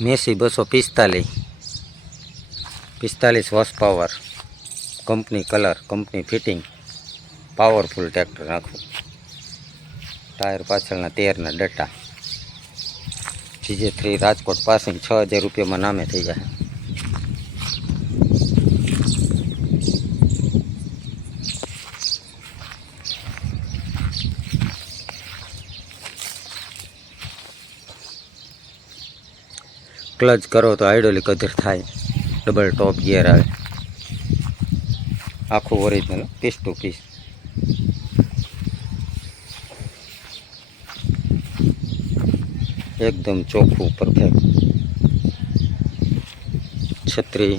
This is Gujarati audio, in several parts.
મેસી બસો પિસ્તાલીસ. પિસ્તાલીસ horse power company colour company fitting powerful tractor નાખવું. ટાયર પાછળના તેરના ડટ્ટા જીજે થ્રી રાજકોટ પાસિંગ છ હજાર રૂપિયામાં નામે થઈ જાય. ક્લચ કરો તો આઈડોલી અધર થાય. ડબલ ટોપ ગિયર આવે. આખું ઓરિજિનલ પીસ ટુ પીસ એકદમ ચોખ્ખું પરફેક્ટ છત્રી,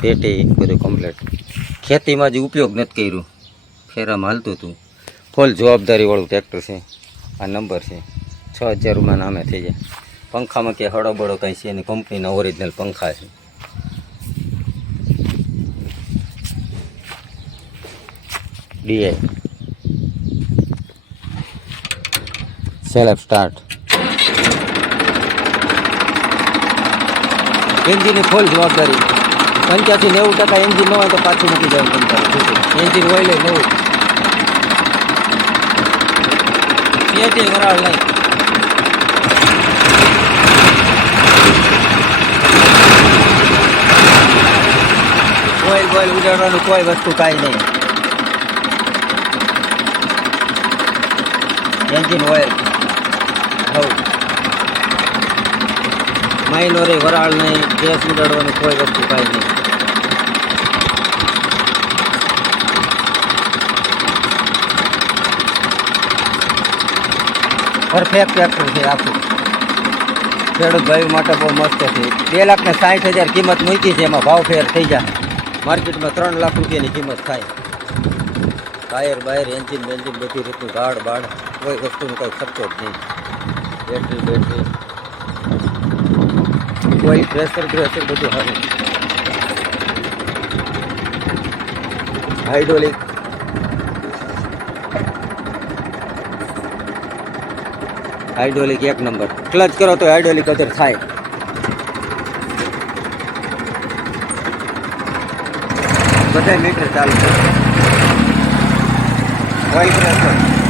પેટી, બધું કમ્પ્લેટ ખેતીમાં જે ઉપયોગ નથી કર્યું. ફેરામાં હાલતું હતું. ફૂલ જવાબદારીવાળું ટ્રેક્ટર છે. આ નંબર છે. છ હજાર રૂપિયા નામે થઈ જાય. પંખામાં કે હળોબળો કંઈ છે એની કંપનીના ઓરિજિનલ પંખા છે. ડીઆઈ સેલ્ફ સ્ટાર્ટ એન્જિનની ફૂલ જવાબદારી પંચ્યાસી નેવું ટકા એન્જિન ન હોય તો પાછું મૂકી જાય તમારે એન્જિન હોય લે નેવું. સીએટી વરાળ નહીં. બોઇલ ઉડાડવાનું કોઈ વસ્તુ કાંઈ નહીં. એન્જિન ઓઇલ હવ. માઇનો રે વરાળ નહીં, ગેસ ઉડાડવાનું કોઈ વસ્તુ કાંઈ નહીં. પરફેક્ટ ટ્રેક્ટર છે આખું. ખેડૂત ભાઈ માટે બહુ મસ્ત છે. બે લાખ ને સાઠ હજાર કિંમત મૂકી છે, એમાં ભાવ ફેર થઈ જાય. માર્કેટમાં ત્રણ લાખ રૂપિયાની કિંમત થાય. ટાયર બાયર એન્જિન બેન્જિન બધી રીતનું ગાડ બાડ કોઈ વસ્તુનો કોઈ ખર્ચો જ નહીં. Battery battery. કોઈ પ્રેશર બ્રેશર બધું સારું હાઇડ્રોલિક હાઇડ્રોલિક એક નંબર ક્લચ કરો તો હાઇડ્રોલિક અધર થાય. બધા મીટર ચાલુ છે. Oil pressure